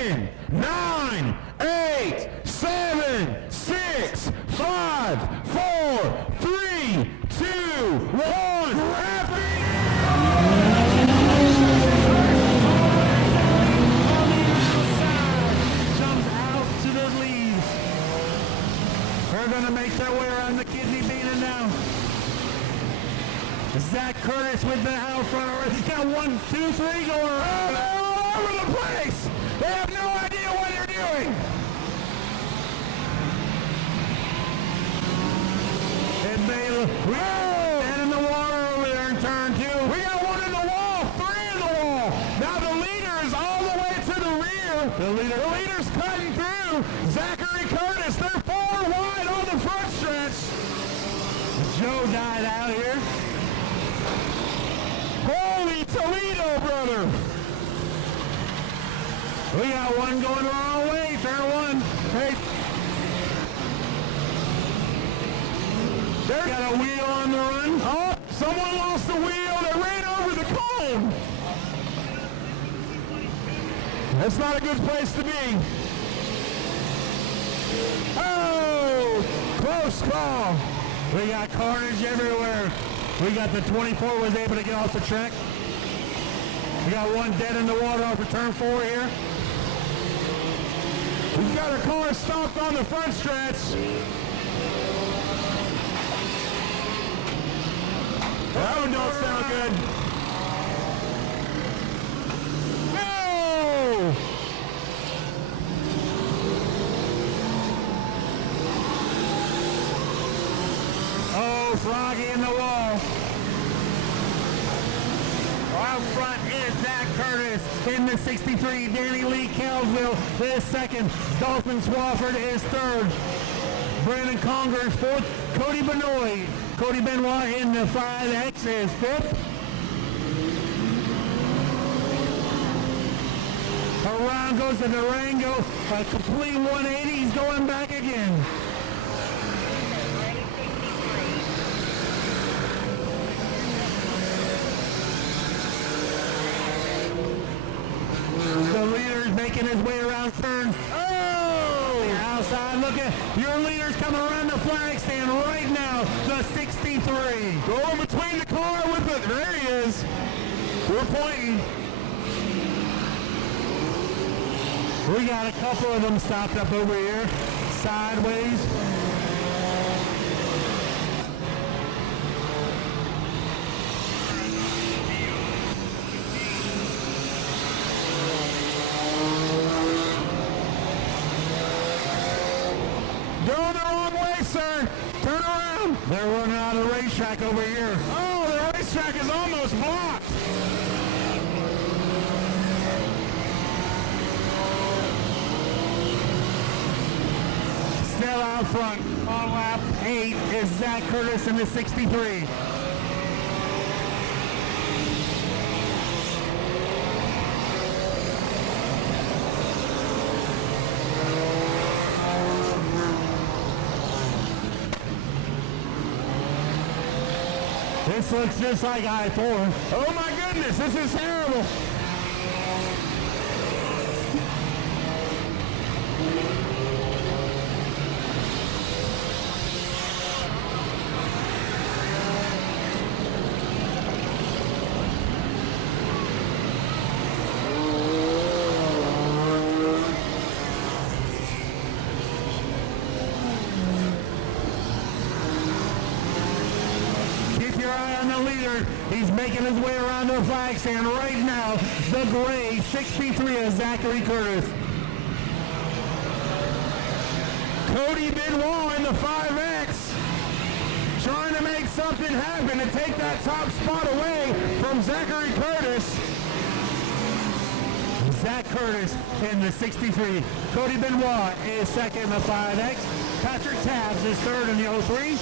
10, 9, 8, 7, 6, 5, 4, 3, 2, 1. Wrapping jumps out to the lead. They're going to make their way around the kidney beating now. Zach Curtis with the out front. He's got 1, 2, 3 going around. They're all over the place. They have no idea what they're doing. And Baylor, and in the water over there in turn 2. We got 1 in the wall, 3 in the wall. Now the leader is all the way to the rear. The leader's cutting through. Zachary Curtis, they're 4 wide on the front stretch. Joe died out here. Holy Toledo, brother. We got 1 going the wrong way, turn 1. Hey. They got a wheel on the run. Oh, someone lost the wheel. They ran over the cone. That's not a good place to be. Oh, close call. We got carnage everywhere. We got the 24 was able to get off the track. We got 1 dead in the water off of turn 4 here. We've got a car stopped on the front stretch. That one don't sound good. No! Oh, Froggy in the wall. Out front is Zach Curtis in the 63. Danny Lee Caldwell is second. Dolphin Swafford is third. Brandon Conger is fourth. Cody Benoit. Cody Benoit in the 5X is fifth. Around goes the Durango. A complete 180. He's going back again. The leader is making his way around turn. Oh! Outside, look at your leader's coming around the flag stand right now. The 63. Going between the car with it. There he is. We're pointing. We got a couple of them stopped up over here. Sideways. Going the wrong way, sir. Turn around. They're running out of the racetrack over here. Oh, the racetrack is almost blocked. Still out front. On lap 8 is Zach Curtis in the 63. This looks just like I-4. Oh my goodness, this is terrible. He's making his way around the flag stand right now. The gray 63 is Zachary Curtis. Cody Benoit in the 5X. Trying to make something happen to take that top spot away from Zachary Curtis. Zach Curtis in the 63. Cody Benoit is second in the 5X. Patrick Tabbs is third in the 03.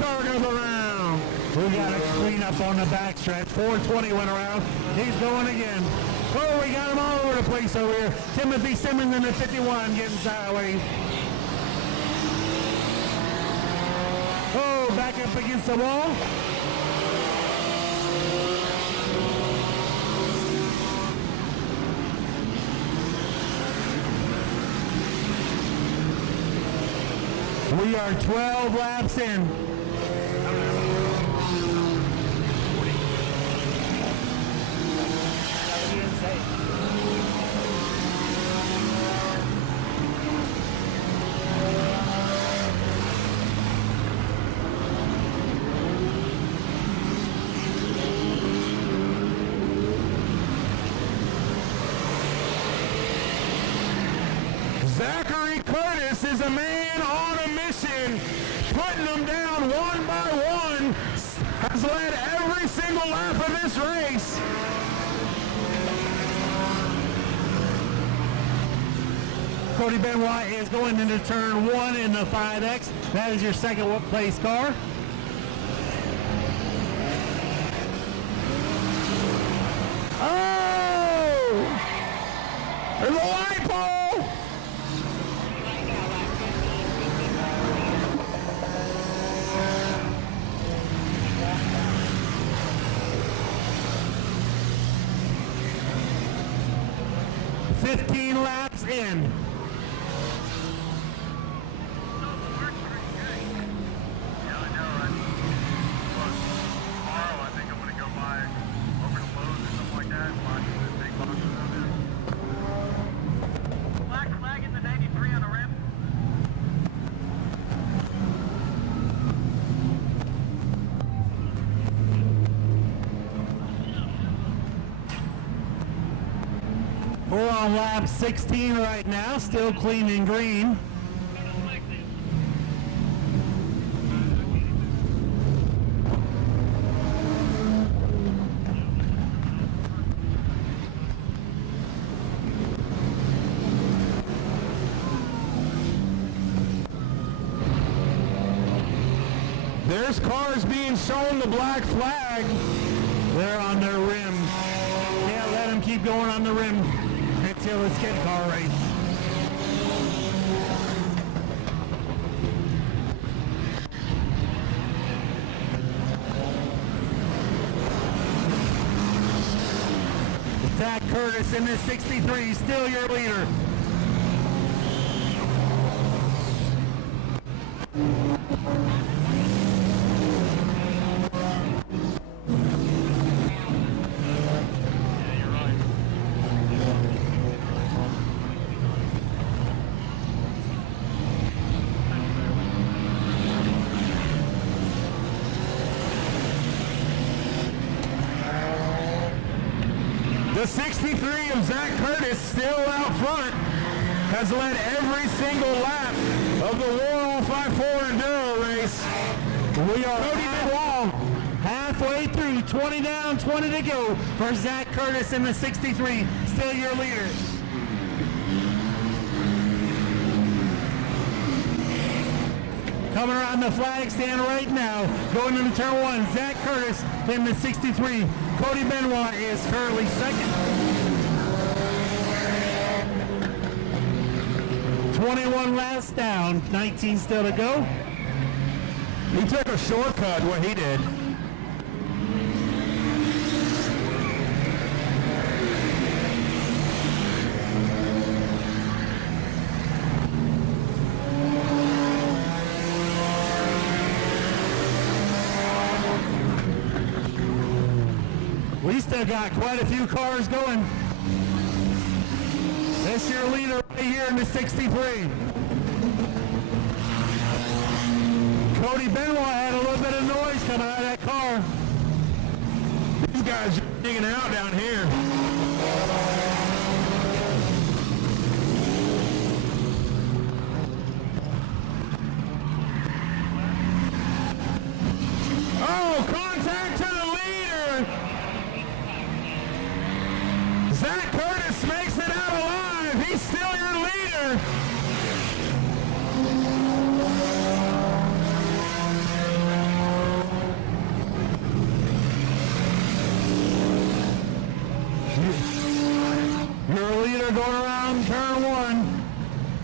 Car goes around. We got a clean up on the backstretch. 420 went around. He's going again. Oh, we got them all over the place over here. Timothy Simmons in the 51 getting sideways. Oh, back up against the wall. We are 12 laps in. Zachary Curtis is a man on a mission, putting them down one by one, has led every single lap of this race. Cody Benoit is going into turn 1 in the 5X. That is your second place car. Oh! There's a light pole! Laps in. We're on lap 16 right now, still clean and green. There's cars being shown the black flag. They're on their rim. Yeah, let them keep going on the rim until it's skid car race. Zach Curtis in this 63, still your leader. The 63 of Zach Curtis, still out front, has led every single lap of the Off I-4 Enduro race. We are halfway through, 20 down, 20 to go for Zach Curtis in the 63, still your leader. Coming around the flag stand right now, going into turn 1, Zach Curtis in the 63. Cody Benoit is currently second. 21 laps down, 19 still to go. He took a shortcut, what he did. We still got quite a few cars going. That's your leader right here in the 63. Cody Benoit had a little bit of noise coming out of that car. These guys are digging out down here. Oh, contact to the leader. Zach Curtis makes it out alive. He's still your leader.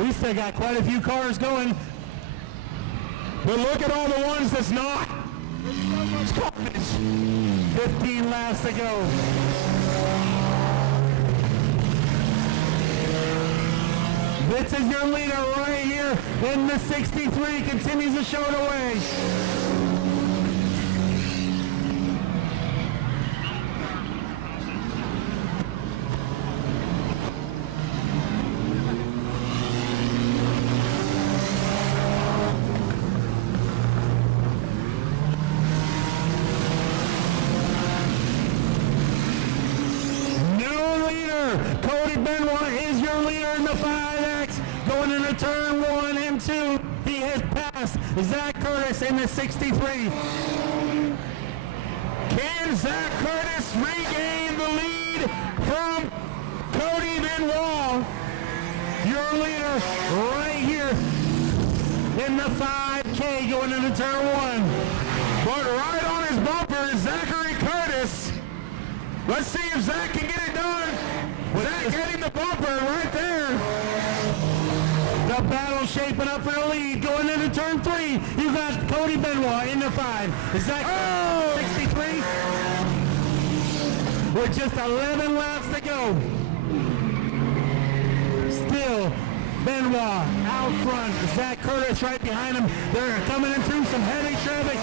We still got quite a few cars going. But look at all the ones that's not. 15 laps to go. This is your leader right here in the 63. Continues to show it away. Going into turn 1 and 2, he has passed Zach Curtis in the 63. Can Zach Curtis regain the lead from Cody Benoit? Your leader right here in the 5K going into turn 1. But right on his bumper is Zachary Curtis. Let's see if Zach can get it done. Zach getting the bumper right there. The battle shaping up for the lead. Going into turn 3, you got Cody Benoit in the 5. Zach 63 with just 11 laps to go. Still Benoit out front. Zach Curtis right behind him. They're coming in through some heavy traffic.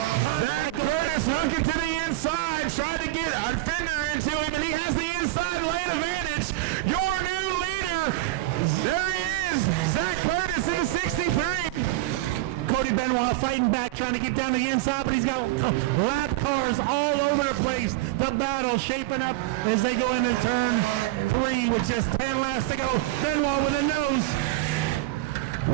Zach Curtis hunking to the inside, trying to get a fender into him, and he has the inside lane advantage. Your new leader, there he is, Zach Curtis in the 63. Cody Benoit fighting back, trying to get down to the inside, but he's got lap cars all over the place. The battle shaping up as they go into turn 3 with just 10 laps to go. Benoit with a nose.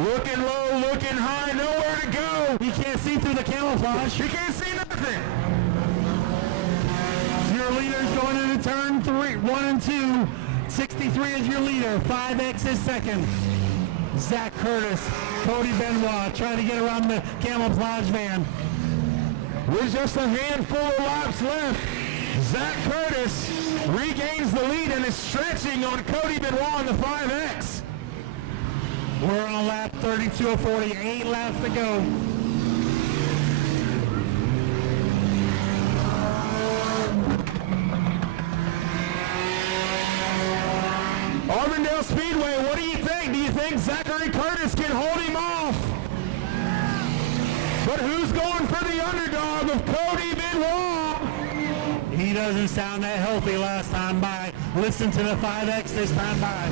Looking low, looking high, nowhere to go. He can't see through the camouflage. He can't see nothing. Your leader's going into turn 1 and 2. 63 is your leader. 5X is second. Zach Curtis, Cody Benoit trying to get around the camouflage van. With just a handful of laps left, Zach Curtis regains the lead and is stretching on Cody Benoit in the 5X. We're on lap 32 of 48 laps to go. Auburndale Speedway, what do you think? Do you think Zachary Curtis can hold him off? But who's going for the underdog of Cody Benoit? He doesn't sound that healthy last time by. Listen to the 5X this time by.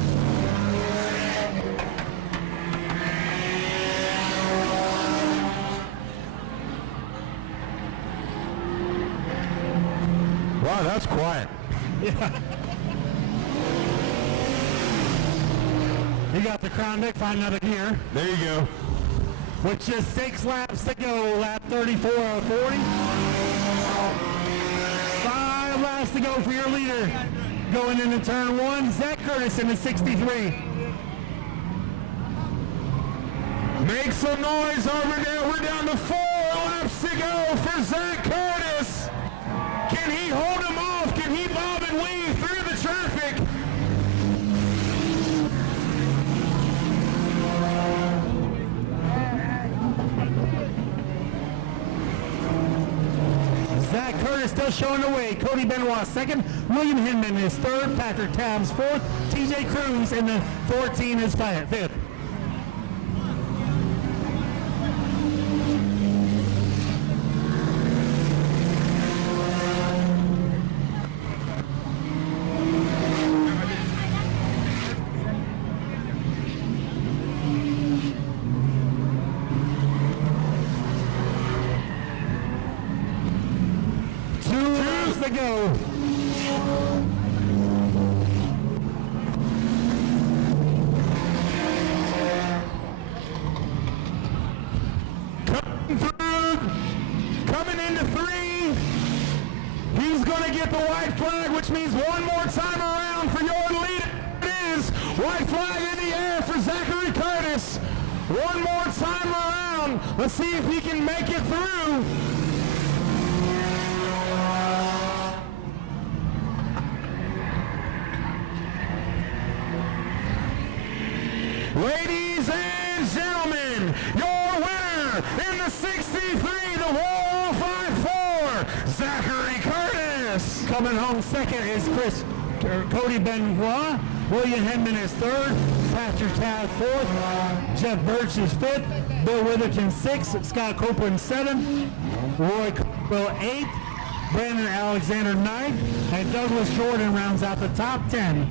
Wow, that's quiet. Yeah. You got the Crown Vic, find another gear. There you go. With just 6 laps to go, lap 34 of 40. 5 laps to go for your leader. Going into turn 1, Zach Curtis in the 63. Make some noise, Auburndale. We're down to 4 laps to go for Zach Curtis. Can he hold him off? Can he bob and weave through the traffic? Zach Curtis still showing the way. Cody Benoit second. William Hinman is third. Patrick Tabs fourth. TJ Cruz in the 14 is fifth. To go. Coming into 3. He's going to get the white flag, which means one more time around for your leader. It is white flag in the air for Zachary Curtis. One more time around. Let's see if he can make it through. Ladies and in the 63, the Off I-4, Zachary Curtis. Coming home second is Cody Benoit. William Hinman is third. Patrick Tad fourth. Jeff Birch is fifth. Bill Witherton sixth. Scott Copeland seventh. Roy Cole eighth. Brandon Alexander ninth. And Douglas Jordan rounds out the top 10.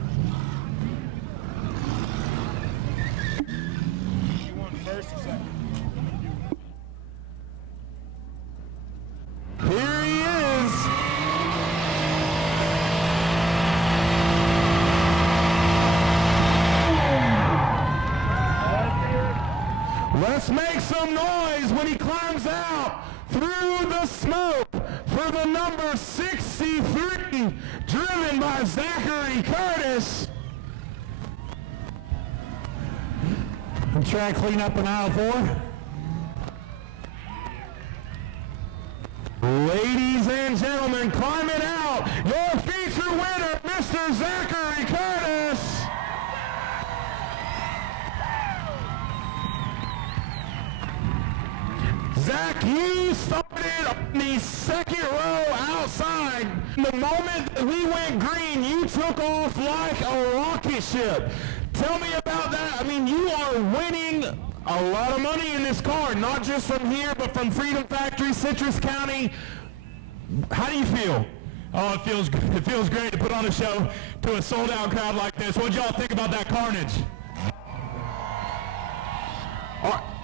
You won first or second? Here he is. Let's make some noise when he climbs out through the smoke for the number 63, driven by Zachary Curtis. And track cleanup in aisle 4. Ladies and gentlemen, climbing out, your feature winner, Mr. Zachary Curtis. Zach, you started on the second row outside. The moment that we went green, you took off like a rocket ship. Tell me about that. I mean, you are winning a lot of money in this car, not just from here, but from Freedom Factory, Citrus County. How do you feel? Oh, it feels great to put on a show to a sold-out crowd like this. What'd y'all think about that carnage?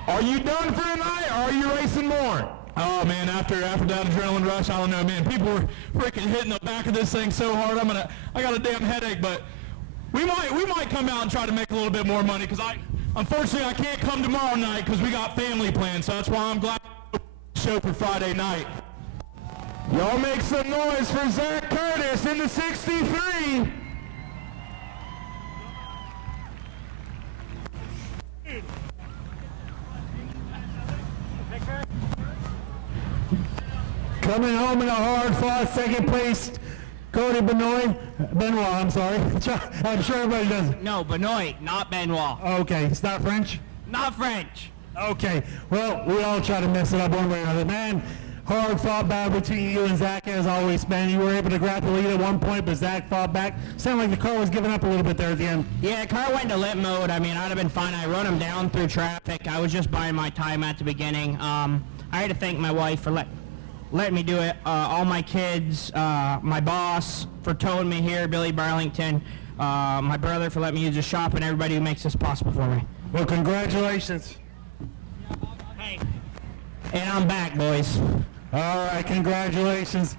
Are you done for tonight, or are you racing more? Oh man, after that adrenaline rush, I don't know, man. People were freaking hitting the back of this thing so hard. I got a damn headache, but we might come out and try to make a little bit more money, because unfortunately I can't come tomorrow night because we got family plans. So that's why I'm glad to show for Friday night. Y'all make some noise for Zach Curtis in the 63. Coming home in a hard-fought second place, Cody Benoit. I'm sorry. I'm sure everybody does it. No, Benoit, not Benoit. Okay, it's not French? Not French. Okay, well, we all try to mess it up one way or another. Man, hard-fought battle between you and Zach as always, man. You were able to grab the lead at one point, but Zach fought back. Sounded like the car was giving up a little bit there at the end. Yeah, the car went into limp mode. I mean, I'd have been fine. I run him down through traffic. I was just buying my time at the beginning. I had to thank my wife for letting me do it. All my kids, my boss for towing me here, Billy Burlington, my brother for letting me use the shop, and everybody who makes this possible for me. Well, congratulations. Hey. And I'm back, boys. All right, congratulations.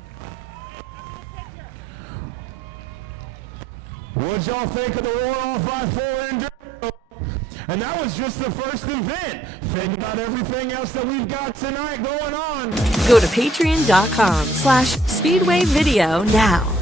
What'd y'all think of the Off I-4 Enduro? And that was just the first event. Think about everything else that we've got tonight going on. Go to patreon.com/Speedway Video now.